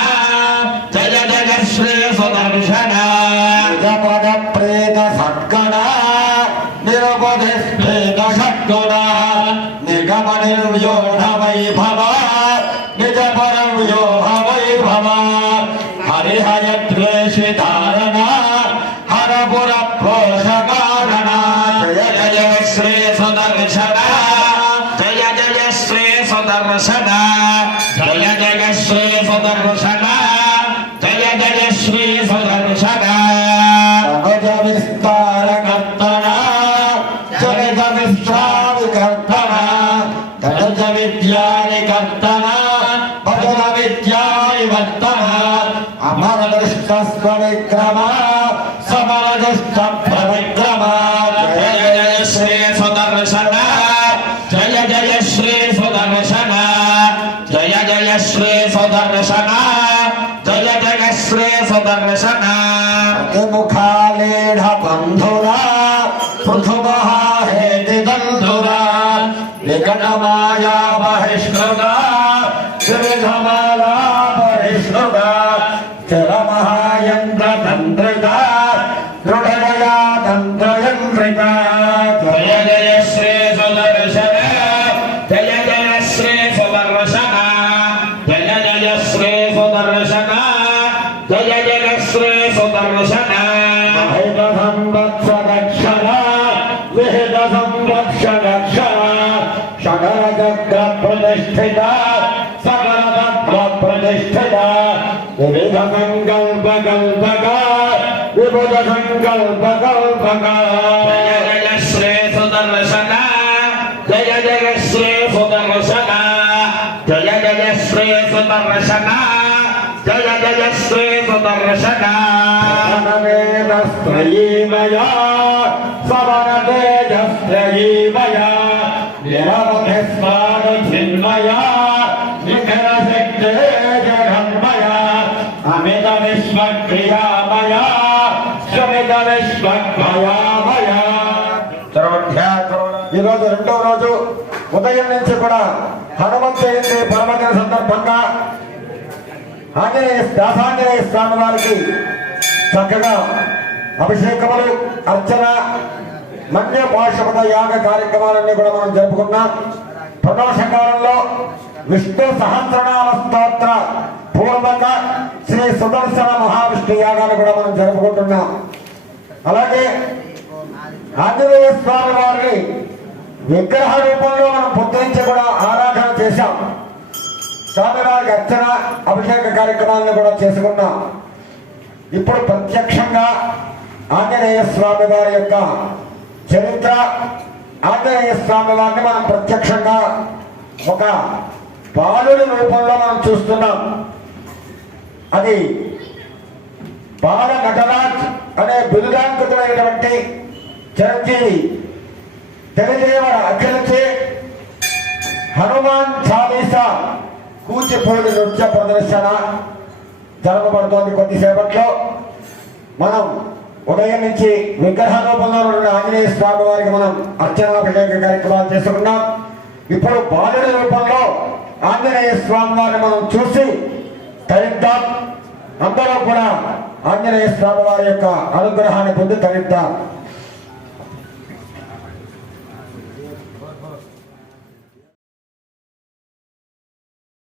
జయ జయ శ్రీ సుదర్శన నిజపద ప్రేత సద్గణ నిరపద స్ఫేత షడ్గుణ నిగమ నిర్వ్యోఢ వైభవ నిజ పరం వ్యోహ వైభవ హరిహయద్వేషి ధారణ హరపుర పోషకారణ జయ జయ శ్రీ సుదర్శన జయ జయ శ్రీ సుదర్శన జయ జయ శ్రీ సుదర్శన జయ జయ శ్రీ సుదర్శన సహజ విస్తార కర్తన చరిత విశ్రామి కర్తన ధనజ విద్యాని కర్తన భజన విద్యాని వర్తన అమర దృష్టస్వ విక్రమ సమర దుష్ట ప్రవిక్రమ జయ జయ శ్రీ సుదర్శన జయ జయ శ్రీ సుదర్శన జయ జయ శ్రీ సుదర్శన జయ జయ శ్రీ సుదర్శన ముఖాలేఢ బంధురా పృథుమహాహేతి దంధురా వికట మాయా బహిష్కృత త్రివిధమాలా బహిష్కృత చర మహాయంత్ర తంత్రిత దృఢదయా తంత్రయంత్రిత జయ జయ శ్రీ సుదర్శన జయ జయ శ్రీ సుదర్శన జయ జయ శ్రీ సుదర్శన జయ జయ శ్రీ సుదర్శన మహిత సంవత్సరక్షర విహిత సంవత్సరక్షర షగర చక్ర ప్రతిష్ఠిత సకల తత్వ ప్రతిష్ఠిత వివిధ సంకల్ప కల్పక విభుజ సంకల్ప కల్పక జయ జయ శ్రీ సుదర్శన జయ జయ శ్రీ సుదర్శన జయ జయ శ్రీ సుదర్శన జయ జయ శ్రీ సుదర్శన శ్రయీమయా సవన తేజస్త్రయీమయా నిరవధి స్నాన చిన్మయా నిఖర శక్తే జగన్మయా అమిత విశ్వక్రియామయా శమిత విశ్వక్రయామయా. ఈరోజు రెండవ రోజు ఉదయం నుంచి కూడా హనుమంత జయంతి పర్వదిన సందర్భంగా దాసాంజనేయ స్వామి వారికి చక్కగా అభిషేకములు అర్చన మన్య పాశుపత యాగ కార్యక్రమాలన్నీ కూడా మనం జరుపుకున్నాం. ప్రదోష కాలంలో విష్ణు సహస్రనామ స్తోత్ర పూర్వక శ్రీ సుదర్శన మహావిష్ణు యాగాలు కూడా మనం జరుపుకుంటున్నాం. అలాగే ఆంజనేయ స్వామి వారిని విగ్రహ రూపంలో మనం పొద్దురించి కూడా ఆరాధన చేశాం. స్వామివారికి అర్చన అభిషేక కార్యక్రమాలను కూడా చేసుకున్నాం. ఇప్పుడు ప్రత్యక్షంగా ఆంజనేయ స్వామి వారి యొక్క చరిత్ర, ఆంజనేయ స్వామి వారిని మనం ప్రత్యక్షంగా ఒక బాలుడి రూపంలో మనం చూస్తున్నాం. అది బాల నటరాజ్ అనే బిరుదాంకితుడైనటువంటి చిరంజీవి తెలిదేవర అఖిలచే హనుమాన్ చాలీసా కూచిపూడి నృత్య ప్రదర్శన జరగబడుతోంది. కొద్దిసేపట్లో మనం ఉదయం నుంచి విగ్రహ రూపంలో ఉన్న ఆంజనేయ స్వామి వారికి మనం అర్చనాభిషేక కార్యక్రమాలు చేసుకున్నాం. ఇప్పుడు బాలుడి రూపంలో ఆంజనేయ స్వామి వారిని మనం చూసి తరిద్దాం. అందరూ కూడా ఆంజనేయ స్వామి వారి యొక్క అనుగ్రహాన్ని పొంది తరిద్దాం.